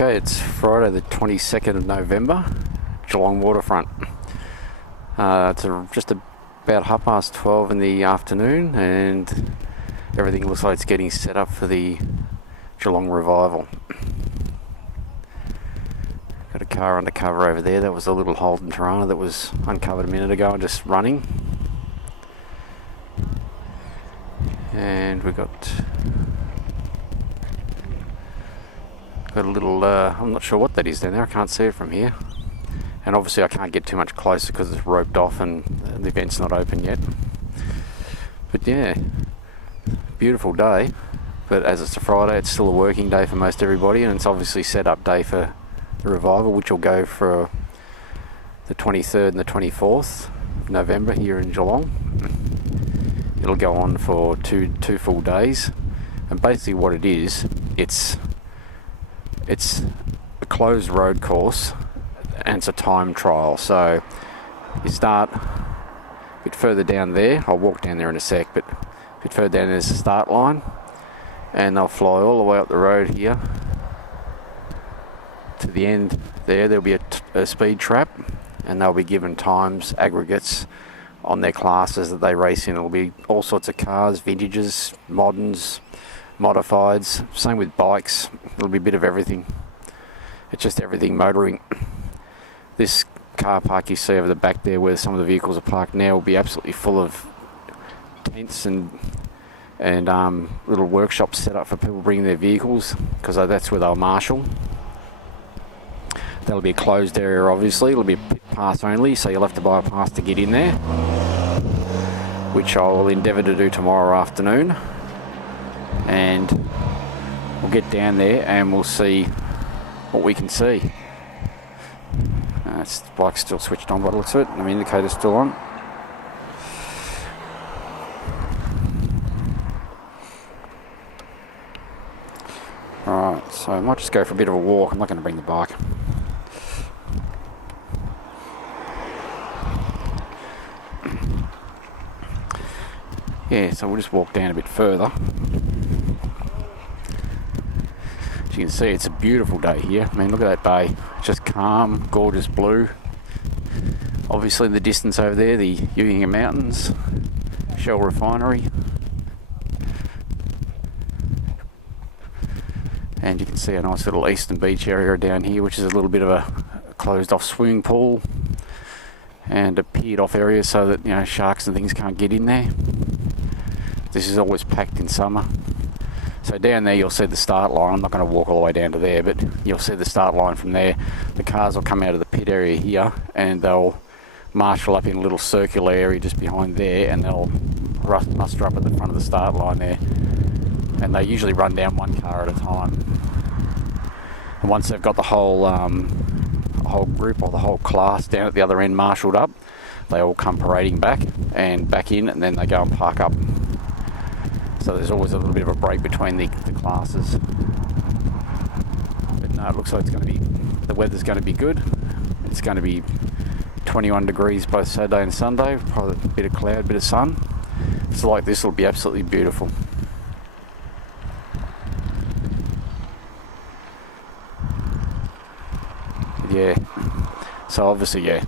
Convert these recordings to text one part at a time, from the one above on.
Okay, it's Friday the 22nd of November, Geelong waterfront. It's just about 12:30 in the afternoon, and everything looks like it's getting set up for the Geelong revival. Got a car undercover over there. That was a little Holden Tirana that was uncovered a minute ago and just running. And we got a little, I'm not sure what that is down there, I can't see it from here. And obviously I can't get too much closer because it's roped off and the event's not open yet. But yeah, beautiful day. But as it's a Friday, it's still a working day for most everybody, and it's obviously set up day for the revival, which will go for the 23rd and the 24th of November here in Geelong. It'll go on for two full days, and basically what it is, it's a closed road course and it's a time trial. So you start a bit further down there. I'll walk down there in a sec, but a bit further down there's the start line, and they'll fly all the way up the road here to the end there. There'll be a speed trap, and they'll be given times, aggregates on their classes that they race in. It'll be all sorts of cars, vintages, moderns, modifieds, same with bikes. It'll be a bit of everything. It's just everything motoring. This car park you see over the back there where some of the vehicles are parked now will be absolutely full of tents and little workshops set up for people bringing their vehicles, because that's where they'll marshal. That'll be a closed area, obviously. It'll be a pit pass only, so you'll have to buy a pass to get in there, which I will endeavour to do tomorrow afternoon. And we'll get down there and we'll see what we can see. The bike's still switched on by the looks of it, and the indicator's still on. Alright, so I might just go for a bit of a walk. I'm not going to bring the bike. Yeah, so we'll just walk down a bit further. As you can see, it's a beautiful day here. I mean, look at that bay. It's just calm, gorgeous blue. Obviously in the distance over there, the Ewingham Mountains, Shell Refinery. And you can see a nice little eastern beach area down here, which is a little bit of a closed off swimming pool and a piered off area so that, you know, sharks and things can't get in there. This is always packed in summer. So down there you'll see the start line. I'm not going to walk all the way down to there, but you'll see the start line from there. The cars will come out of the pit area here and they'll marshal up in a little circular area just behind there, and they'll muster up at the front of the start line there. And they usually run down one car at a time. And once they've got the whole group or the whole class down at the other end marshalled up, they all come parading back in, and then they go and park up. So there's always a little bit of a break between the classes. But no, it looks like the weather's going to be good. It's going to be 21 degrees both Saturday and Sunday, probably a bit of cloud, a bit of sun. It's like this will be absolutely beautiful. Yeah, so obviously, yeah,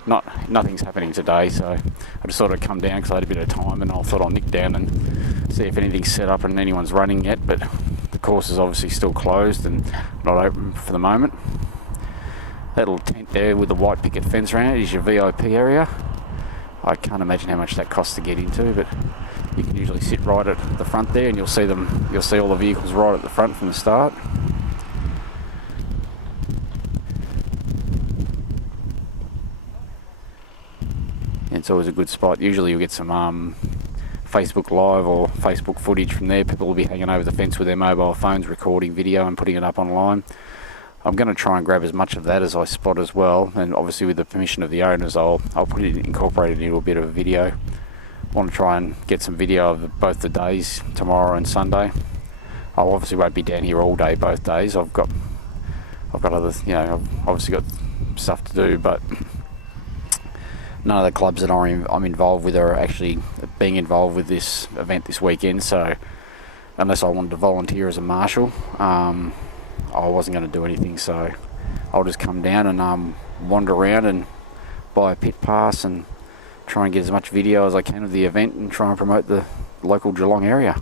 nothing's happening today, so I just thought I'd come down because I had a bit of time, and I thought I'll nick down and see if anything's set up and anyone's running yet, but the course is obviously still closed and not open for the moment. That little tent there with the white picket fence around it is your VIP area. I can't imagine how much that costs to get into, but you can usually sit right at the front there and you'll see all the vehicles right at the front from the start. It's always a good spot. Usually you'll get some Facebook Live or Facebook footage from there. People will be hanging over the fence with their mobile phones, recording video and putting it up online. I'm going to try and grab as much of that as I spot as well, and obviously with the permission of the owners, I'll put it incorporated into a bit of a video. I want to try and get some video of both the days, tomorrow and Sunday. I obviously won't be down here all day both days. I've got other, you know, I've obviously got stuff to do, but none of the clubs that I'm involved with are actually being involved with this event this weekend, so unless I wanted to volunteer as a marshal, I wasn't going to do anything, so I'll just come down and wander around and buy a pit pass and try and get as much video as I can of the event and try and promote the local Geelong area.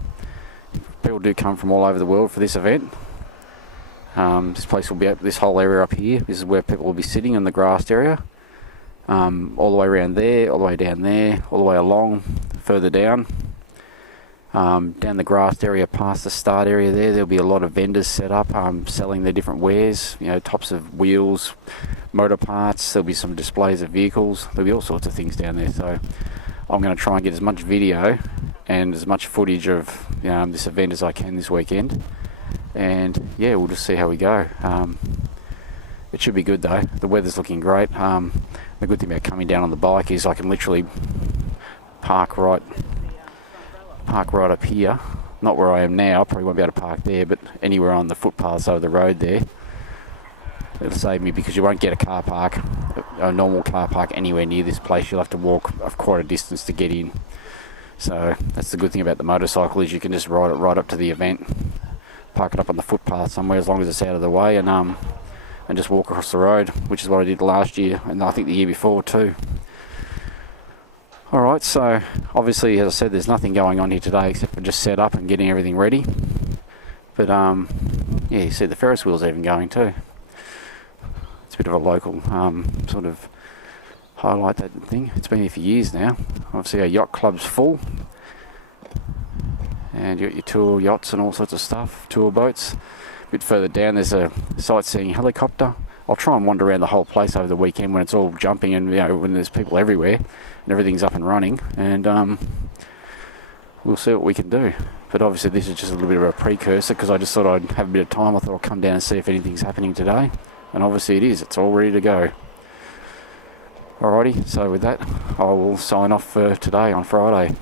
People do come from all over the world for this event. This place will be this whole area up here. This is where people will be sitting in the grassed area. All the way around there, all the way down there, all the way along, further down. Down the grassed area past the start area there'll be a lot of vendors set up selling their different wares, tops of wheels, motor parts. There'll be some displays of vehicles. There'll be all sorts of things down there, so I'm going to try and get as much video and as much footage of this event as I can this weekend, and yeah, we'll just see how we go. It should be good though. The weather's looking great. The good thing about coming down on the bike is I can literally park right up here. Not where I am now, probably won't be able to park there, but anywhere on the footpaths over the road there. It'll save me because you won't get a normal car park anywhere near this place. You'll have to walk quite a distance to get in. So that's the good thing about the motorcycle, is you can just ride it right up to the event, park it up on the footpath somewhere as long as it's out of the way, and just walk across the road, which is what I did last year and I think the year before too. Alright, so obviously, as I said, there's nothing going on here today except for just set up and getting everything ready. But yeah, you see the Ferris wheel's even going too. It's a bit of a local sort of highlight, that thing. It's been here for years now. Obviously our yacht club's full. And you got your tour yachts and all sorts of stuff, tour boats. A bit further down there's a sightseeing helicopter. I'll try and wander around the whole place over the weekend when it's all jumping and when there's people everywhere and everything's up and running, and we'll see what we can do. But obviously this is just a little bit of a precursor because I just thought I'd have a bit of time. I thought I'd come down and see if anything's happening today, and obviously it is. It's all ready to go. Alrighty, so with that I will sign off for today on Friday.